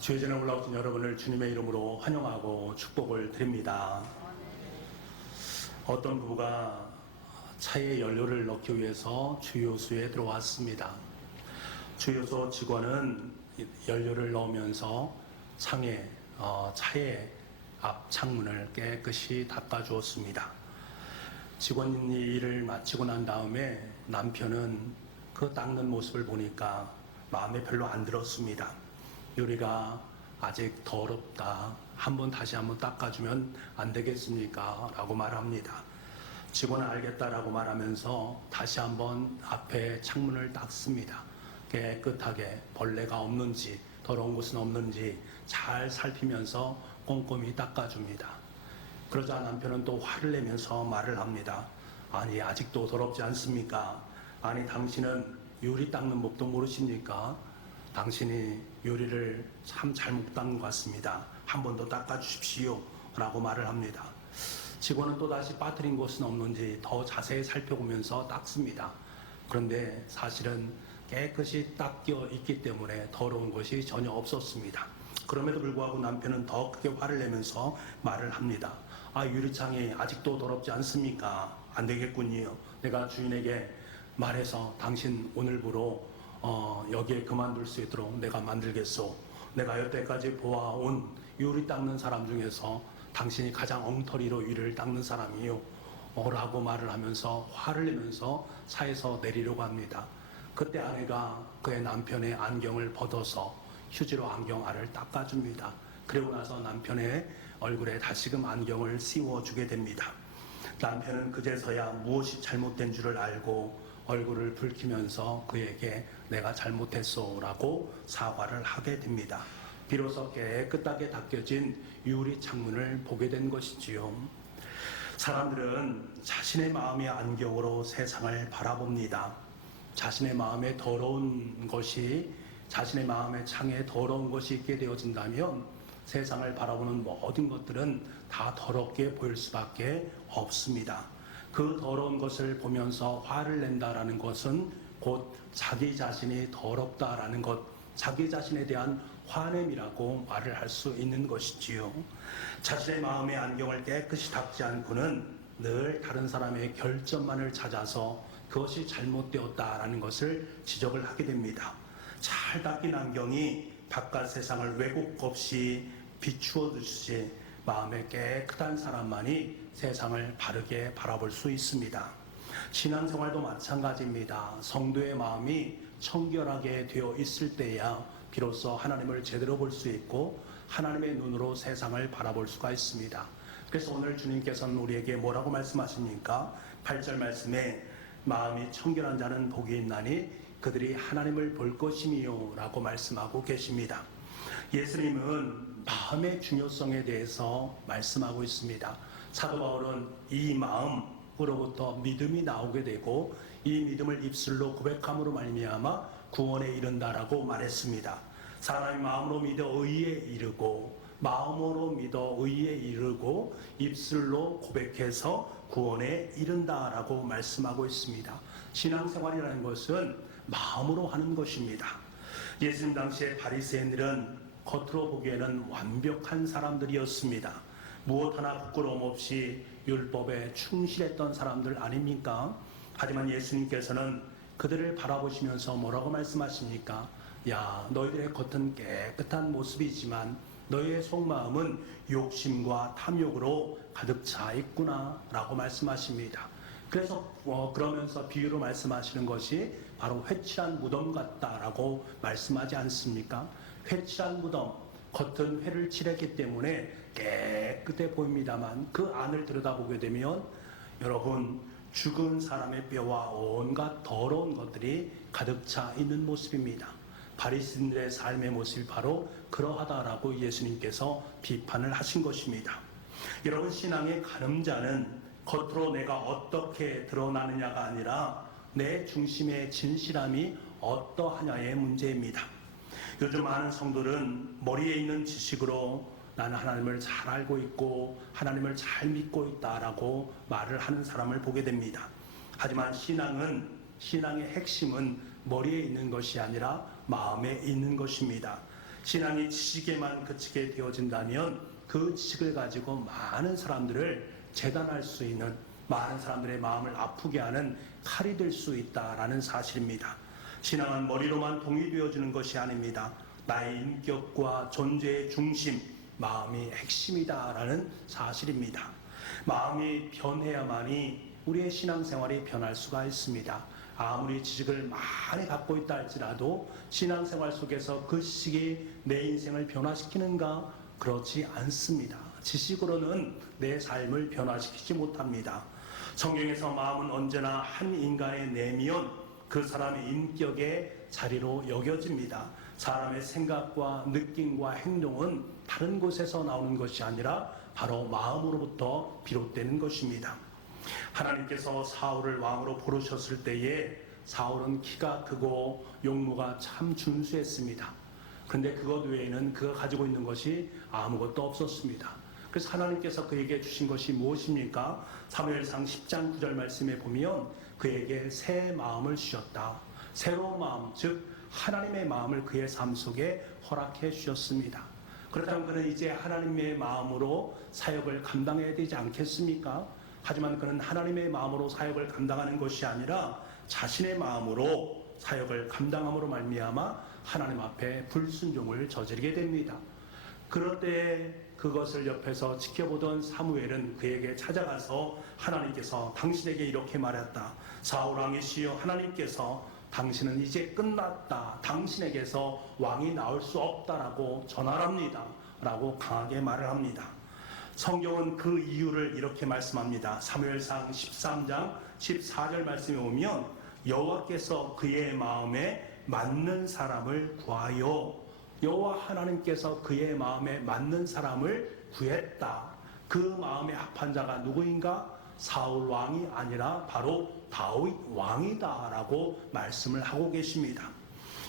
주의 전에 올라오신 여러분을 주님의 이름으로 환영하고 축복을 드립니다. 어떤 부부가 차에 연료를 넣기 위해서 주유소에 들어왔습니다. 주유소 직원은 연료를 넣으면서 차의 앞 창문을 깨끗이 닦아주었습니다. 직원이 일을 마치고 난 다음에 남편은 그 닦는 모습을 보니까 마음에 별로 안 들었습니다. 유리가 아직 더럽다. 다시 한번 닦아주면 안 되겠습니까? 라고 말합니다. 직원은 알겠다라고 말하면서 다시 한번 앞에 창문을 닦습니다. 깨끗하게 벌레가 없는지 더러운 곳은 없는지 잘 살피면서 꼼꼼히 닦아줍니다. 그러자 남편은 또 화를 내면서 말을 합니다. 아니, 아직도 더럽지 않습니까? 아니, 당신은 유리 닦는 법도 모르십니까? 당신이 유리를 참 잘못 닦는 것 같습니다. 한 번 더 닦아주십시오. 라고 말을 합니다. 직원은 또다시 빠뜨린 곳은 없는지 더 자세히 살펴보면서 닦습니다. 그런데 사실은 깨끗이 닦여 있기 때문에 더러운 것이 전혀 없었습니다. 그럼에도 불구하고 남편은 더 크게 화를 내면서 말을 합니다. 유리창이 아직도 더럽지 않습니까? 안 되겠군요. 내가 주인에게 말해서 당신 오늘부로 여기에 그만둘 수 있도록 내가 만들겠소. 내가 여태까지 보아온 유리 닦는 사람 중에서 당신이 가장 엉터리로 유리를 닦는 사람이요. 라고 말을 하면서 화를 내면서 차에서 내리려고 합니다. 그때 아내가 그의 남편의 안경을 벗어서 휴지로 안경 알을 닦아줍니다. 그리고 나서 남편의 얼굴에 다시금 안경을 씌워주게 됩니다. 남편은 그제서야 무엇이 잘못된 줄을 알고 얼굴을 붉히면서 그에게 내가 잘못했소 라고 사과를 하게 됩니다. 비로소 깨끗하게 닦여진 유리 창문을 보게 된 것이지요. 사람들은 자신의 마음의 안경으로 세상을 바라봅니다. 자신의 마음에 더러운 것이, 자신의 마음의 창에 더러운 것이 있게 되어진다면 세상을 바라보는 모든 것들은 다 더럽게 보일 수밖에 없습니다. 그 더러운 것을 보면서 화를 낸다라는 것은 곧 자기 자신이 더럽다라는 것, 자기 자신에 대한 화냄이라고 말을 할 수 있는 것이지요. 자신의 마음의 안경을 깨끗이 닦지 않고는 늘 다른 사람의 결점만을 찾아서 그것이 잘못되었다라는 것을 지적을 하게 됩니다. 잘 닦인 안경이 바깥 세상을 왜곡 없이 비추어 주듯이 마음에 깨끗한 사람만이 세상을 바르게 바라볼 수 있습니다. 신앙생활도 마찬가지입니다. 성도의 마음이 청결하게 되어 있을 때야 비로소 하나님을 제대로 볼 수 있고 하나님의 눈으로 세상을 바라볼 수가 있습니다. 그래서 오늘 주님께서는 우리에게 뭐라고 말씀하십니까? 8절 말씀에 마음이 청결한 자는 복이 있나니 그들이 하나님을 볼 것이니요 라고 말씀하고 계십니다. 예수님은 마음의 중요성에 대해서 말씀하고 있습니다. 사도 바울은 이 마음으로부터 믿음이 나오게 되고 이 믿음을 입술로 고백함으로 말미암아 구원에 이른다라고 말했습니다. 사람이 마음으로 믿어 의에 이르고 마음으로 믿어 의에 이르고 입술로 고백해서 구원에 이른다라고 말씀하고 있습니다. 신앙생활이라는 것은 마음으로 하는 것입니다. 예수님 당시에 바리새인들은 겉으로 보기에는 완벽한 사람들이었습니다. 무엇 하나 부끄러움 없이 율법에 충실했던 사람들 아닙니까? 하지만 예수님께서는 그들을 바라보시면서 뭐라고 말씀하십니까? 야, 너희들의 겉은 깨끗한 모습이지만 너희의 속마음은 욕심과 탐욕으로 가득 차 있구나 라고 말씀하십니다. 그래서 그러면서 비유로 말씀하시는 것이 바로 회칠한 무덤 같다라고 말씀하지 않습니까? 회칠한 무덤, 겉은 회를 칠했기 때문에 깨끗해 보입니다만 그 안을 들여다보게 되면 여러분 죽은 사람의 뼈와 온갖 더러운 것들이 가득 차 있는 모습입니다. 바리새인들의 삶의 모습이 바로 그러하다라고 예수님께서 비판을 하신 것입니다. 여러분, 신앙의 가늠자는 겉으로 내가 어떻게 드러나느냐가 아니라 내 중심의 진실함이 어떠하냐의 문제입니다. 요즘 많은 성도들은 머리에 있는 지식으로 나는 하나님을 잘 알고 있고 하나님을 잘 믿고 있다라고 말을 하는 사람을 보게 됩니다. 하지만 신앙의 핵심은 머리에 있는 것이 아니라 마음에 있는 것입니다. 신앙이 지식에만 그치게 되어진다면 그 지식을 가지고 많은 사람들을 재단할 수 있는, 많은 사람들의 마음을 아프게 하는 칼이 될 수 있다라는 사실입니다. 신앙은 머리로만 동의되어지는 것이 아닙니다. 나의 인격과 존재의 중심, 마음이 핵심이다라는 사실입니다. 마음이 변해야만이 우리의 신앙생활이 변할 수가 있습니다. 아무리 지식을 많이 갖고 있다 할지라도 신앙생활 속에서 그 지식이 내 인생을 변화시키는가? 그렇지 않습니다. 지식으로는 내 삶을 변화시키지 못합니다. 성경에서 마음은 언제나 한 인간의 내면, 그 사람의 인격의 자리로 여겨집니다. 사람의 생각과 느낌과 행동은 다른 곳에서 나오는 것이 아니라 바로 마음으로부터 비롯되는 것입니다. 하나님께서 사울을 왕으로 부르셨을 때에 사울은 키가 크고 용모가 참 준수했습니다. 그런데 그것 외에는 그가 가지고 있는 것이 아무것도 없었습니다. 그래서 하나님께서 그에게 주신 것이 무엇입니까? 사무엘상 10장 9절 말씀에 보면 그에게 새 마음을 주셨다. 새로운 마음, 즉 하나님의 마음을 그의 삶 속에 허락해 주셨습니다. 그렇다면 그는 이제 하나님의 마음으로 사역을 감당해야 되지 않겠습니까? 하지만 그는 하나님의 마음으로 사역을 감당하는 것이 아니라 자신의 마음으로 사역을 감당함으로 말미암아 하나님 앞에 불순종을 저지르게 됩니다. 그럴 때 그것을 옆에서 지켜보던 사무엘은 그에게 찾아가서 하나님께서 당신에게 이렇게 말했다. 사울 왕이시여, 하나님께서 당신은 이제 끝났다. 당신에게서 왕이 나올 수 없다라고 전하랍니다. 라고 강하게 말을 합니다. 성경은 그 이유를 이렇게 말씀합니다. 사무엘상 13장 14절 말씀에 보면 여호와께서 그의 마음에 맞는 사람을 구하여, 여호와 하나님께서 그의 마음에 맞는 사람을 구했다. 그 마음에 합한 자가 누구인가? 사울 왕이 아니라 바로 다윗 왕이다라고 말씀을 하고 계십니다.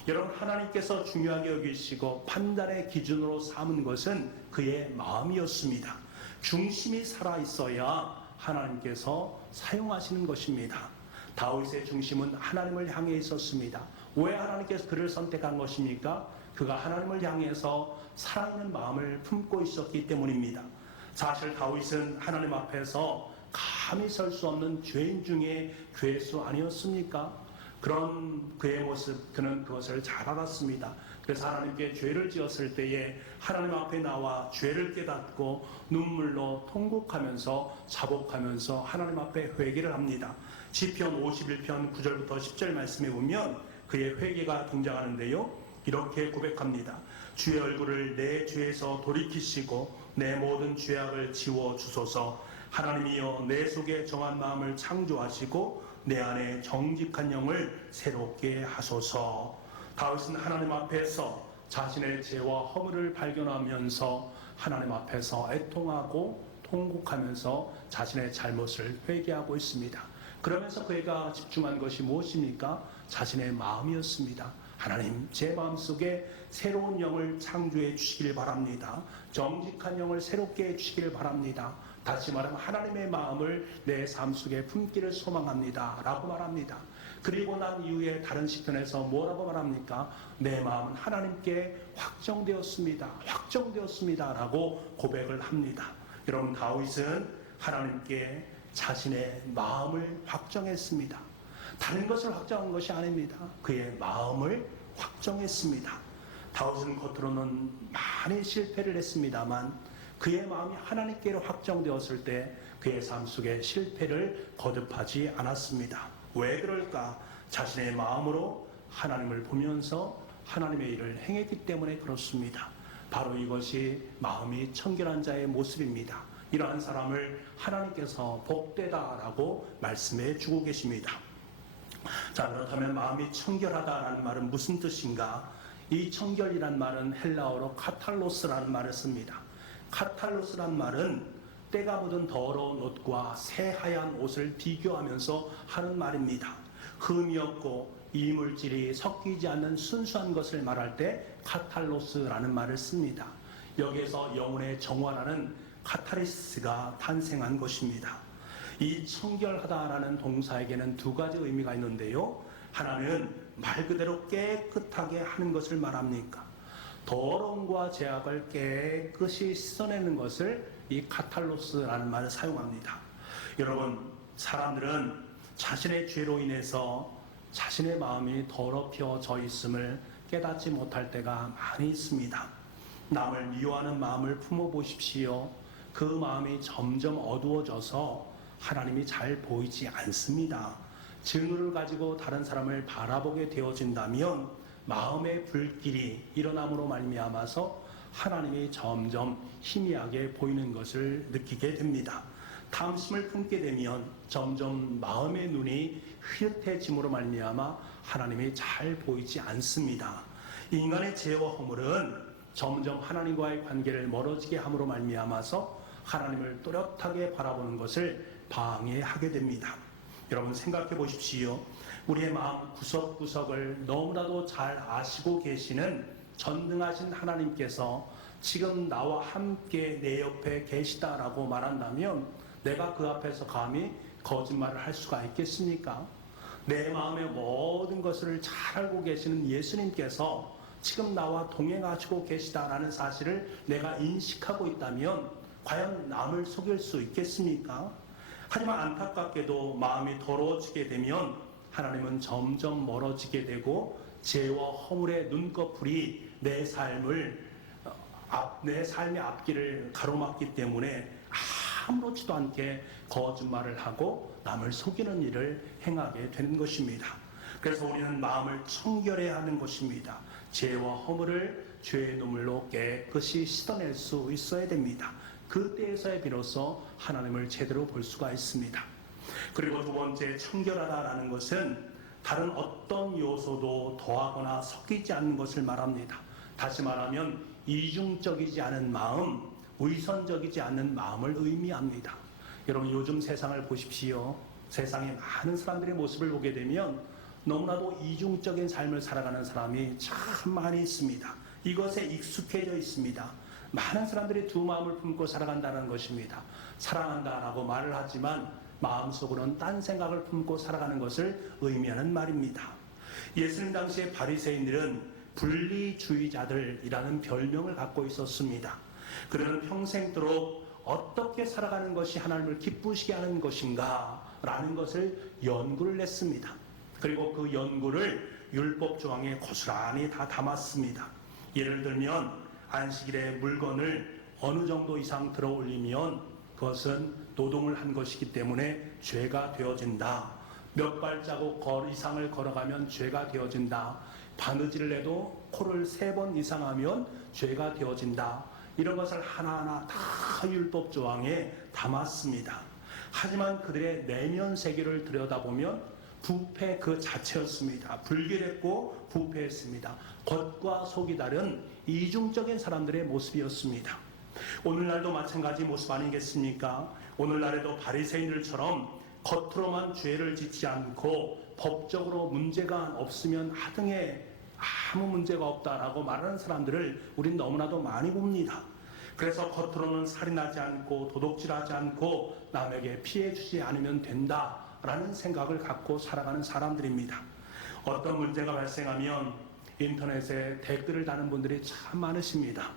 여러분, 하나님께서 중요하게 여기시고 판단의 기준으로 삼은 것은 그의 마음이었습니다. 중심이 살아있어야 하나님께서 사용하시는 것입니다. 다윗의 중심은 하나님을 향해 있었습니다. 왜 하나님께서 그를 선택한 것입니까? 그가 하나님을 향해서 살아있는 마음을 품고 있었기 때문입니다. 사실 다윗은 하나님 앞에서 감히 설 수 없는 죄인 중에 죄수 아니었습니까? 그런 그의 모습, 그는 그것을 잘 알았습니다. 그래서 하나님께 죄를 지었을 때에 하나님 앞에 나와 죄를 깨닫고 눈물로 통곡하면서 자복하면서 하나님 앞에 회개를 합니다. 시편 51편 9절부터 10절 말씀에 보면 그의 회개가 등장하는데요, 이렇게 고백합니다. 주의 얼굴을 내 죄에서 돌이키시고 내 모든 죄악을 지워주소서. 하나님이여, 내 속에 정한 마음을 창조하시고 내 안에 정직한 영을 새롭게 하소서. 다윗은 하나님 앞에서 자신의 죄와 허물을 발견하면서 하나님 앞에서 애통하고 통곡하면서 자신의 잘못을 회개하고 있습니다. 그러면서 그가 집중한 것이 무엇입니까? 자신의 마음이었습니다. 하나님, 제 마음속에 새로운 영을 창조해 주시길 바랍니다. 정직한 영을 새롭게 해주시길 바랍니다. 다시 말하면 하나님의 마음을 내 삶 속에 품기를 소망합니다 라고 말합니다. 그리고 난 이후에 다른 시편에서 뭐라고 말합니까? 내 마음은 하나님께 확정되었습니다. 확정되었습니다 라고 고백을 합니다. 여러분, 다윗은 하나님께 자신의 마음을 확정했습니다. 다른 것을 확정한 것이 아닙니다. 그의 마음을 확정했습니다. 다윗은 겉으로는 많이 실패를 했습니다만 그의 마음이 하나님께로 확정되었을 때 그의 삶 속에 실패를 거듭하지 않았습니다. 왜 그럴까? 자신의 마음으로 하나님을 보면서 하나님의 일을 행했기 때문에 그렇습니다. 바로 이것이 마음이 청결한 자의 모습입니다. 이러한 사람을 하나님께서 복되다라고 말씀해 주고 계십니다. 자, 그렇다면 마음이 청결하다라는 말은 무슨 뜻인가? 이 청결이란 말은 헬라어로 카탈로스라는 말을 씁니다. 카탈로스란 말은 때가 묻은 더러운 옷과 새하얀 옷을 비교하면서 하는 말입니다. 흠이 없고 이물질이 섞이지 않는 순수한 것을 말할 때 카탈로스라는 말을 씁니다. 여기에서 영혼의 정화라는 카타리스가 탄생한 것입니다. 이 청결하다라는 동사에게는 두 가지 의미가 있는데요, 하나는 말 그대로 깨끗하게 하는 것을 말합니까? 더러움과 죄악을 깨끗이 씻어내는 것을 이 카탈로스라는 말을 사용합니다. 여러분, 사람들은 자신의 죄로 인해서 자신의 마음이 더럽혀져 있음을 깨닫지 못할 때가 많이 있습니다. 남을 미워하는 마음을 품어보십시오. 그 마음이 점점 어두워져서 하나님이 잘 보이지 않습니다. 증오를 가지고 다른 사람을 바라보게 되어진다면 마음의 불길이 일어남으로 말미암아서 하나님이 점점 희미하게 보이는 것을 느끼게 됩니다. 탐심을 품게 되면 점점 마음의 눈이 흐릿해짐으로 말미암아 하나님이 잘 보이지 않습니다. 인간의 죄와 허물은 점점 하나님과의 관계를 멀어지게 함으로 말미암아서 하나님을 또렷하게 바라보는 것을 방해하게 됩니다. 여러분 생각해 보십시오. 우리의 마음 구석구석을 너무나도 잘 아시고 계시는 전능하신 하나님께서 지금 나와 함께 내 옆에 계시다라고 말한다면 내가 그 앞에서 감히 거짓말을 할 수가 있겠습니까? 내 마음의 모든 것을 잘 알고 계시는 예수님께서 지금 나와 동행하시고 계시다라는 사실을 내가 인식하고 있다면 과연 남을 속일 수 있겠습니까? 하지만 안타깝게도 마음이 더러워지게 되면 하나님은 점점 멀어지게 되고 죄와 허물의 눈꺼풀이 내 삶의 앞길을 가로막기 때문에 아무렇지도 않게 거짓말을 하고 남을 속이는 일을 행하게 되는 것입니다. 그래서 우리는 마음을 청결해야 하는 것입니다. 죄와 허물을 죄의 눈물로 깨끗이 씻어낼 수 있어야 됩니다. 그때에서야 비로소 하나님을 제대로 볼 수가 있습니다. 그리고 두 번째, 청결하다라는 것은 다른 어떤 요소도 더하거나 섞이지 않는 것을 말합니다. 다시 말하면 이중적이지 않은 마음, 위선적이지 않는 마음을 의미합니다. 여러분 요즘 세상을 보십시오. 세상에 많은 사람들의 모습을 보게 되면 너무나도 이중적인 삶을 살아가는 사람이 참 많이 있습니다. 이것에 익숙해져 있습니다. 많은 사람들이 두 마음을 품고 살아간다는 것입니다. 사랑한다라고 말을 하지만 마음속으로는 딴 생각을 품고 살아가는 것을 의미하는 말입니다. 예수님 당시의 바리새인들은 분리주의자들이라는 별명을 갖고 있었습니다. 그들은 평생도록 어떻게 살아가는 것이 하나님을 기쁘시게 하는 것인가 라는 것을 연구를 했습니다. 그리고 그 연구를 율법 조항에 고스란히 다 담았습니다. 예를 들면 안식일에 물건을 어느 정도 이상 들어 올리면 그것은 노동을 한 것이기 때문에 죄가 되어진다. 몇 발자국 이상을 걸어가면 죄가 되어진다. 바느질을 해도 코를 3번 이상 하면 죄가 되어진다. 이런 것을 하나하나 다 율법 조항에 담았습니다. 하지만 그들의 내면 세계를 들여다보면 부패 그 자체였습니다. 불결했고 부패했습니다. 겉과 속이 다른 이중적인 사람들의 모습이었습니다. 오늘날도 마찬가지 모습 아니겠습니까? 오늘날에도 바리새인들처럼 겉으로만 죄를 짓지 않고 법적으로 문제가 없으면 하등에 아무 문제가 없다라고 말하는 사람들을 우린 너무나도 많이 봅니다. 그래서 겉으로는 살인하지 않고 도둑질하지 않고 남에게 피해 주지 않으면 된다라는 생각을 갖고 살아가는 사람들입니다. 어떤 문제가 발생하면 인터넷에 댓글을 다는 분들이 참 많으십니다.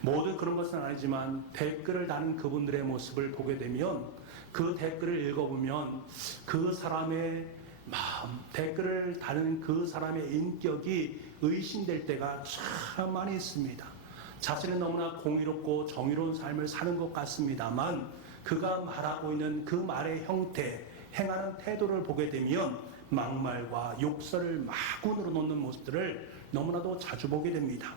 모두 그런 것은 아니지만 댓글을 다는 그분들의 모습을 보게 되면 그 댓글을 읽어보면 그 사람의 마음, 댓글을 다는 그 사람의 인격이 의심될 때가 참 많이 있습니다. 자신은 너무나 공의롭고 정의로운 삶을 사는 것 같습니다만 그가 말하고 있는 그 말의 형태, 행하는 태도를 보게 되면 막말과 욕설을 마구으로 놓는 모습들을 너무나도 자주 보게 됩니다.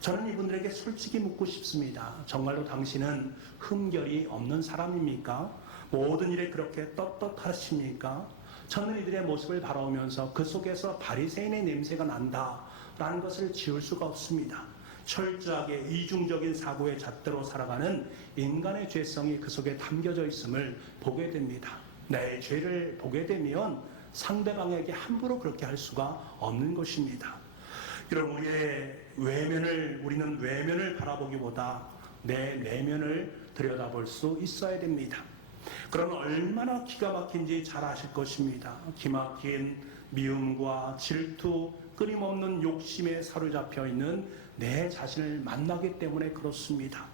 저는 이분들에게 솔직히 묻고 싶습니다. 정말로 당신은 흠결이 없는 사람입니까? 모든 일에 그렇게 떳떳하십니까? 저는 이들의 모습을 바라보면서 그 속에서 바리새인의 냄새가 난다라는 것을 지울 수가 없습니다. 철저하게 이중적인 사고의 잣대로 살아가는 인간의 죄성이 그 속에 담겨져 있음을 보게 됩니다. 내 죄를 보게 되면 상대방에게 함부로 그렇게 할 수가 없는 것입니다. 여러분 우리는 외면을 바라보기보다 내 내면을 들여다볼 수 있어야 됩니다. 그러면 얼마나 기가 막힌지 잘 아실 것입니다. 기막힌 미움과 질투, 끊임없는 욕심에 사로잡혀 있는 내 자신을 만나기 때문에 그렇습니다.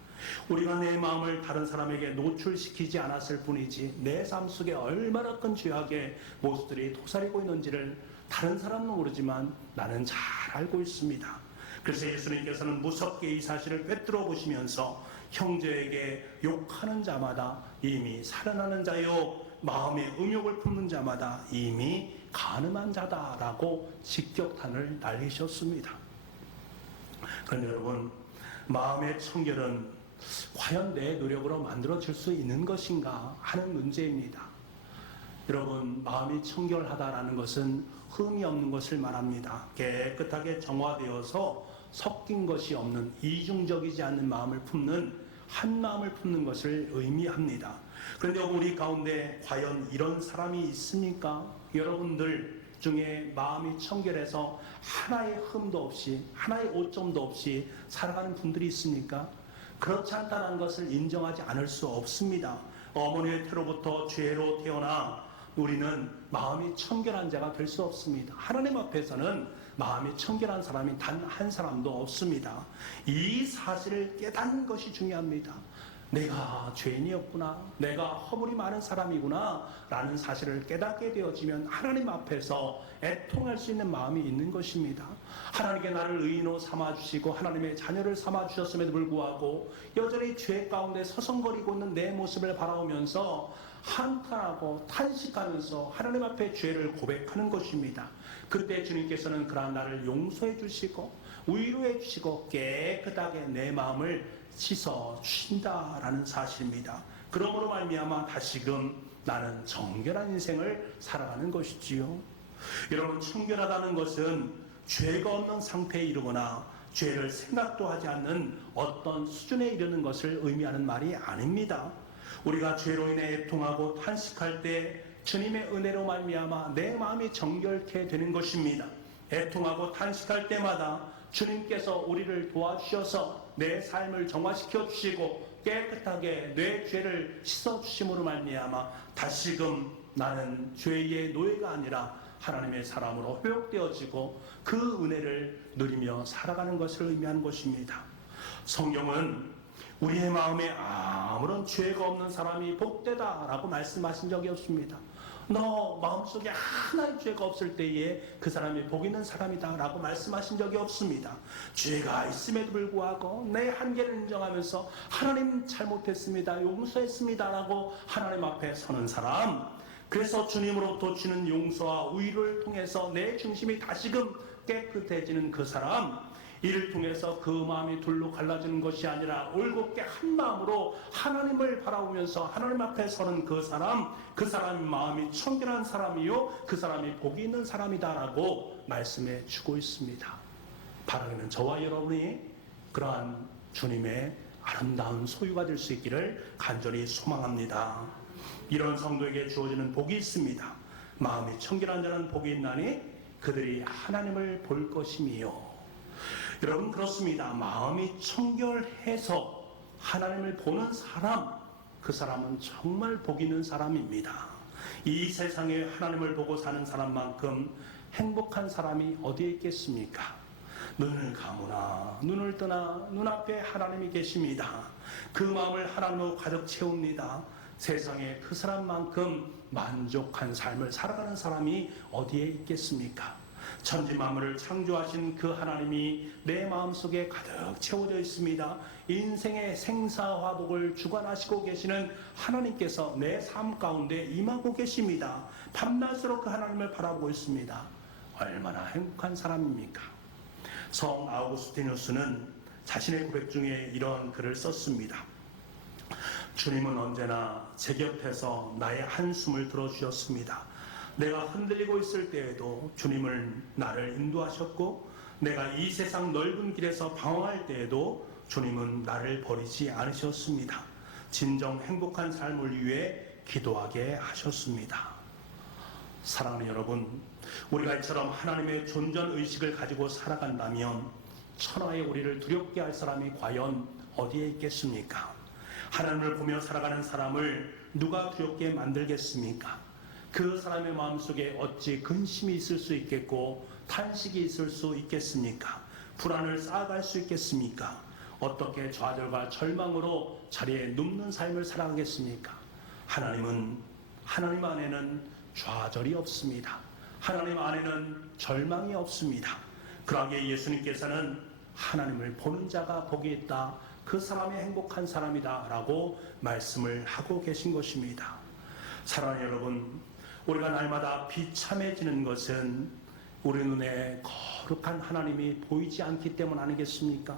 우리가 내 마음을 다른 사람에게 노출시키지 않았을 뿐이지 내 삶 속에 얼마나 큰 죄악의 모습들이 도사리고 있는지를 다른 사람은 모르지만 나는 잘 알고 있습니다. 그래서 예수님께서는 무섭게 이 사실을 꿰뚫어 보시면서 형제에게 욕하는 자마다 이미 살아나는 자요 마음의 음욕을 품는 자마다 이미 간음한 자다라고 직격탄을 날리셨습니다. 그런데 여러분, 마음의 청결은 과연 내 노력으로 만들어질 수 있는 것인가 하는 문제입니다. 여러분, 마음이 청결하다라는 것은 흠이 없는 것을 말합니다. 깨끗하게 정화되어서 섞인 것이 없는 이중적이지 않는 마음을 품는 한 마음을 품는 것을 의미합니다. 그런데 우리 가운데 과연 이런 사람이 있습니까? 여러분들 중에 마음이 청결해서 하나의 흠도 없이 하나의 오점도 없이 살아가는 분들이 있습니까? 그렇지 않다는 것을 인정하지 않을 수 없습니다. 어머니의 태로부터 죄로 태어나 우리는 마음이 청결한 자가 될 수 없습니다. 하나님 앞에서는 마음이 청결한 사람이 단 한 사람도 없습니다. 이 사실을 깨닫는 것이 중요합니다. 내가 죄인이었구나, 내가 허물이 많은 사람이구나 라는 사실을 깨닫게 되어지면 하나님 앞에서 애통할 수 있는 마음이 있는 것입니다. 하나님께 나를 의인으로 삼아주시고 하나님의 자녀를 삼아주셨음에도 불구하고 여전히 죄 가운데 서성거리고 있는 내 모습을 바라보면서 한탄하고 탄식하면서 하나님 앞에 죄를 고백하는 것입니다. 그때 주님께서는 그러한 나를 용서해 주시고 위로해 주시고 깨끗하게 내 마음을 씻어 주신다라는 사실입니다. 그러므로 말미암아 다시금 나는 정결한 인생을 살아가는 것이지요. 여러분, 청결하다는 것은 죄가 없는 상태에 이르거나 죄를 생각도 하지 않는 어떤 수준에 이르는 것을 의미하는 말이 아닙니다. 우리가 죄로 인해 애통하고 탄식할 때 주님의 은혜로 말미암아 내 마음이 정결케 되는 것입니다. 애통하고 탄식할 때마다 주님께서 우리를 도와주셔서 내 삶을 정화시켜 주시고 깨끗하게 내 죄를 씻어 주심으로 말미암아 다시금 나는 죄의 노예가 아니라 하나님의 사람으로 회복되어지고 그 은혜를 누리며 살아가는 것을 의미하는 것입니다. 성경은 우리의 마음에 아무런 죄가 없는 사람이 복되다라고 말씀하신 적이 없습니다. 너 마음속에 하나의 죄가 없을 때에 그 사람이 복 있는 사람이다 라고 말씀하신 적이 없습니다. 죄가 있음에도 불구하고 내 한계를 인정하면서 하나님 잘못했습니다, 용서했습니다 라고 하나님 앞에 서는 사람, 그래서 주님으로부터 주는 용서와 위로를 통해서 내 중심이 다시금 깨끗해지는 그 사람, 이를 통해서 그 마음이 둘로 갈라지는 것이 아니라 올곧게 한 마음으로 하나님을 바라보면서 하나님 앞에 서는 그 사람의 마음이 청결한 사람이요 그 사람이 복이 있는 사람이다라고 말씀해 주고 있습니다. 바라기는 저와 여러분이 그러한 주님의 아름다운 소유가 될 수 있기를 간절히 소망합니다. 이런 성도에게 주어지는 복이 있습니다. 마음이 청결한 자는 복이 있나니 그들이 하나님을 볼 것이며. 여러분, 그렇습니다. 마음이 청결해서 하나님을 보는 사람, 그 사람은 정말 복 있는 사람입니다. 이 세상에 하나님을 보고 사는 사람만큼 행복한 사람이 어디에 있겠습니까? 눈을 감으나 눈을 뜨나 눈앞에 하나님이 계십니다. 그 마음을 하나님으로 가득 채웁니다. 세상에 그 사람만큼 만족한 삶을 살아가는 사람이 어디에 있겠습니까? 천지 만물을 창조하신 그 하나님이 내 마음속에 가득 채워져 있습니다. 인생의 생사화복을 주관하시고 계시는 하나님께서 내 삶 가운데 임하고 계십니다. 밤낮으로 그 하나님을 바라보고 있습니다. 얼마나 행복한 사람입니까? 성 아우구스티누스는 자신의 고백 중에 이런 글을 썼습니다. 주님은 언제나 제 곁에서 나의 한숨을 들어주셨습니다. 내가 흔들리고 있을 때에도 주님은 나를 인도하셨고, 내가 이 세상 넓은 길에서 방황할 때에도 주님은 나를 버리지 않으셨습니다. 진정 행복한 삶을 위해 기도하게 하셨습니다. 사랑하는 여러분, 우리가 이처럼 하나님의 존전의식을 가지고 살아간다면 천하의 우리를 두렵게 할 사람이 과연 어디에 있겠습니까? 하나님을 보며 살아가는 사람을 누가 두렵게 만들겠습니까? 그 사람의 마음속에 어찌 근심이 있을 수 있겠고 탄식이 있을 수 있겠습니까? 불안을 쌓아갈 수 있겠습니까? 어떻게 좌절과 절망으로 자리에 눕는 삶을 살아가겠습니까? 하나님 안에는 좌절이 없습니다. 하나님 안에는 절망이 없습니다. 그러기에 예수님께서는 하나님을 보는 자가 복이 있다. 그 사람이 행복한 사람이다 라고 말씀을 하고 계신 것입니다. 사랑하는 여러분, 우리가 날마다 비참해지는 것은 우리 눈에 거룩한 하나님이 보이지 않기 때문 아니겠습니까?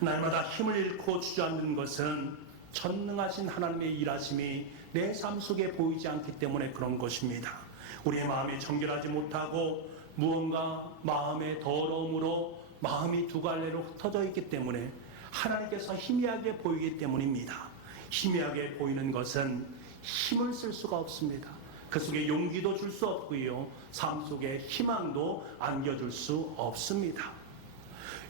날마다 힘을 잃고 주저앉는 것은 전능하신 하나님의 일하심이 내 삶 속에 보이지 않기 때문에 그런 것입니다. 우리의 마음이 정결하지 못하고 무언가 마음의 더러움으로 마음이 두 갈래로 흩어져 있기 때문에 하나님께서 희미하게 보이기 때문입니다. 희미하게 보이는 것은 힘을 쓸 수가 없습니다. 그 속에 용기도 줄 수 없고요, 삶 속에 희망도 안겨줄 수 없습니다.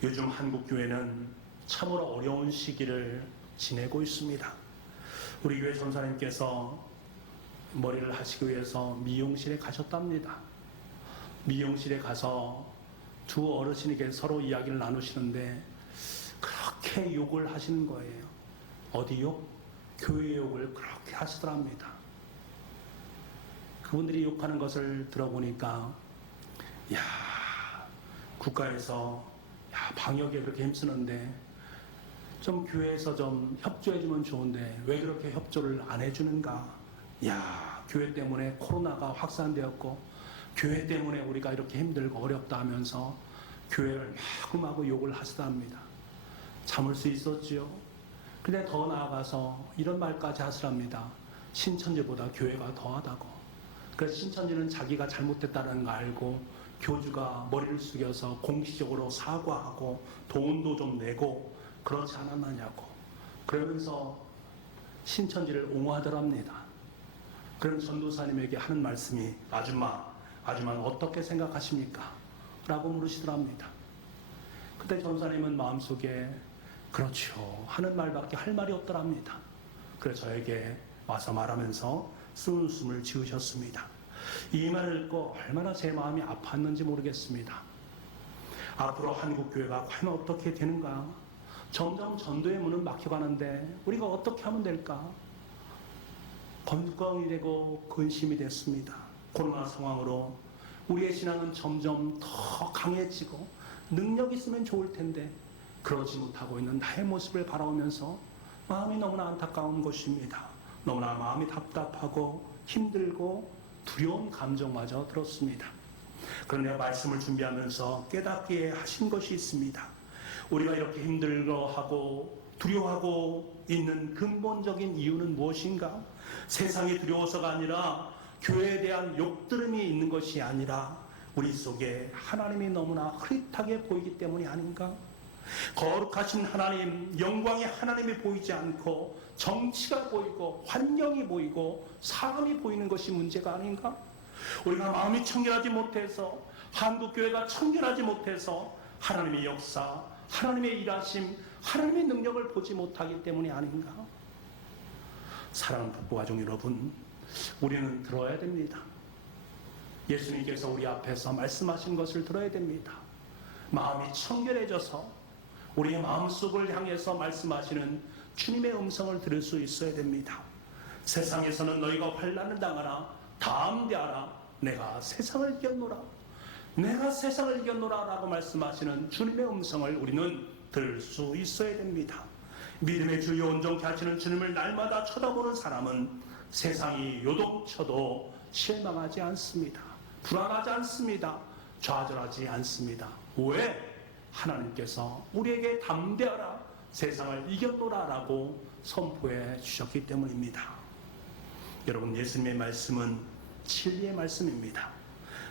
요즘 한국교회는 참으로 어려운 시기를 지내고 있습니다. 우리 교회 전사님께서 머리를 하시기 위해서 미용실에 가셨답니다. 미용실에 가서 두 어르신에게 서로 이야기를 나누시는데 그렇게 욕을 하시는 거예요. 어디 욕? 교회 욕을 그렇게 하시더랍니다. 그분들이 욕하는 것을 들어보니까 국가에서 방역에 그렇게 힘쓰는데 좀 교회에서 좀 협조해주면 좋은데 왜 그렇게 협조를 안 해주는가? 교회 때문에 코로나가 확산되었고 교회 때문에 우리가 이렇게 힘들고 어렵다 하면서 교회를 마구마구 욕을 하시답니다. 참을 수 있었지요. 근데 더 나아가서 이런 말까지 하시랍니다. 신천지보다 교회가 더하다고. 그래서 신천지는 자기가 잘못됐다는 거 알고 교주가 머리를 숙여서 공식적으로 사과하고 돈도 좀 내고 그렇지 않았느냐고 그러면서 신천지를 옹호하더랍니다. 그런 전도사님에게 하는 말씀이 아줌마는 어떻게 생각하십니까? 라고 물으시더랍니다. 그때 전사님은 마음속에 그렇죠 하는 말밖에 할 말이 없더랍니다. 그래서 저에게 와서 말하면서 쓰는 숨을 지으셨습니다. 이 말을 읽고 얼마나 제 마음이 아팠는지 모르겠습니다. 앞으로 한국교회가 과연 어떻게 되는가? 점점 전도의 문은 막혀가는데 우리가 어떻게 하면 될까? 건강이 되고 근심이 됐습니다. 코로나 상황으로 우리의 신앙은 점점 더 강해지고 능력 있으면 좋을 텐데 그러지 못하고 있는 나의 모습을 바라보면서 마음이 너무나 안타까운 것입니다. 너무나 마음이 답답하고 힘들고 두려운 감정마저 들었습니다. 그런데 말씀을 준비하면서 깨닫게 하신 것이 있습니다. 우리가 이렇게 힘들어하고 두려워하고 있는 근본적인 이유는 무엇인가? 세상이 두려워서가 아니라 교회에 대한 욕들음이 있는 것이 아니라 우리 속에 하나님이 너무나 흐릿하게 보이기 때문이 아닌가? 거룩하신 하나님, 영광의 하나님이 보이지 않고 정치가 보이고 환경이 보이고 사람이 보이는 것이 문제가 아닌가? 우리가 마음이 청결하지 못해서 한국교회가 청결하지 못해서 하나님의 역사, 하나님의 일하심, 하나님의 능력을 보지 못하기 때문이 아닌가? 사랑하는 북부가족 여러분, 우리는 들어야 됩니다. 예수님께서 우리 앞에서 말씀하신 것을 들어야 됩니다. 마음이 청결해져서 우리의 마음속을 향해서 말씀하시는 주님의 음성을 들을 수 있어야 됩니다. 세상에서는 너희가 환난을 당하나 담대하라 내가 세상을 이겼노라. 내가 세상을 이겼노라 라고 말씀하시는 주님의 음성을 우리는 들을 수 있어야 됩니다. 믿음의 주여 온전케 하시는 주님을 날마다 쳐다보는 사람은 세상이 요동쳐도 실망하지 않습니다. 불안하지 않습니다. 좌절하지 않습니다. 왜? 하나님께서 우리에게 담대하라 세상을 이겼노라 라고 선포해 주셨기 때문입니다. 여러분, 예수님의 말씀은 진리의 말씀입니다.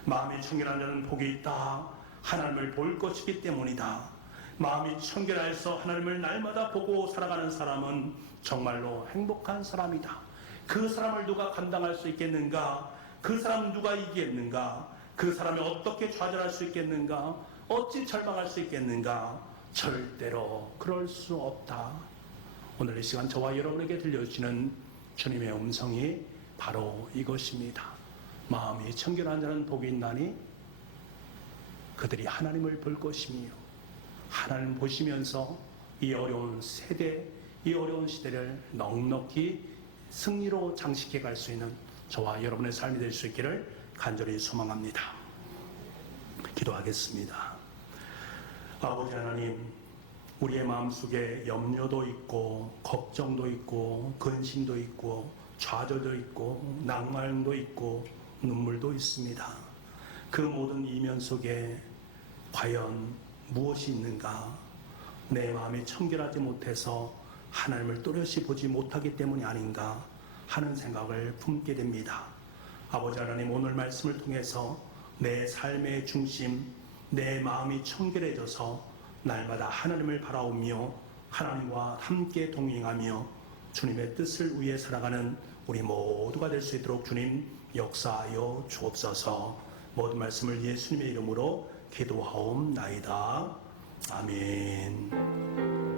마음이 청결한 자는 복이 있다. 하나님을 볼 것이기 때문이다. 마음이 청결하여서 하나님을 날마다 보고 살아가는 사람은 정말로 행복한 사람이다. 그 사람을 누가 감당할 수 있겠는가? 그 사람 누가 이기겠는가? 그 사람이 어떻게 좌절할 수 있겠는가? 어찌 절망할 수 있겠는가? 절대로 그럴 수 없다. 오늘 이 시간 저와 여러분에게 들려주시는 주님의 음성이 바로 이것입니다. 마음이 청결한 자는 복이 있나니 그들이 하나님을 볼 것이며 하나님 보시면서 이 어려운 세대, 이 어려운 시대를 넉넉히 승리로 장식해 갈 수 있는 저와 여러분의 삶이 될 수 있기를 간절히 소망합니다. 기도하겠습니다. 아버지 하나님, 우리의 마음속에 염려도 있고 걱정도 있고 근심도 있고 좌절도 있고 낭만도 있고 눈물도 있습니다. 그 모든 이면 속에 과연 무엇이 있는가? 내 마음이 청결하지 못해서 하나님을 또렷이 보지 못하기 때문이 아닌가 하는 생각을 품게 됩니다. 아버지 하나님, 오늘 말씀을 통해서 내 삶의 중심, 내 마음이 청결해져서 날마다 하나님을 바라오며 하나님과 함께 동행하며 주님의 뜻을 위해 살아가는 우리 모두가 될 수 있도록 주님 역사하여 주옵소서. 모든 말씀을 예수님의 이름으로 기도하옵나이다. 아멘.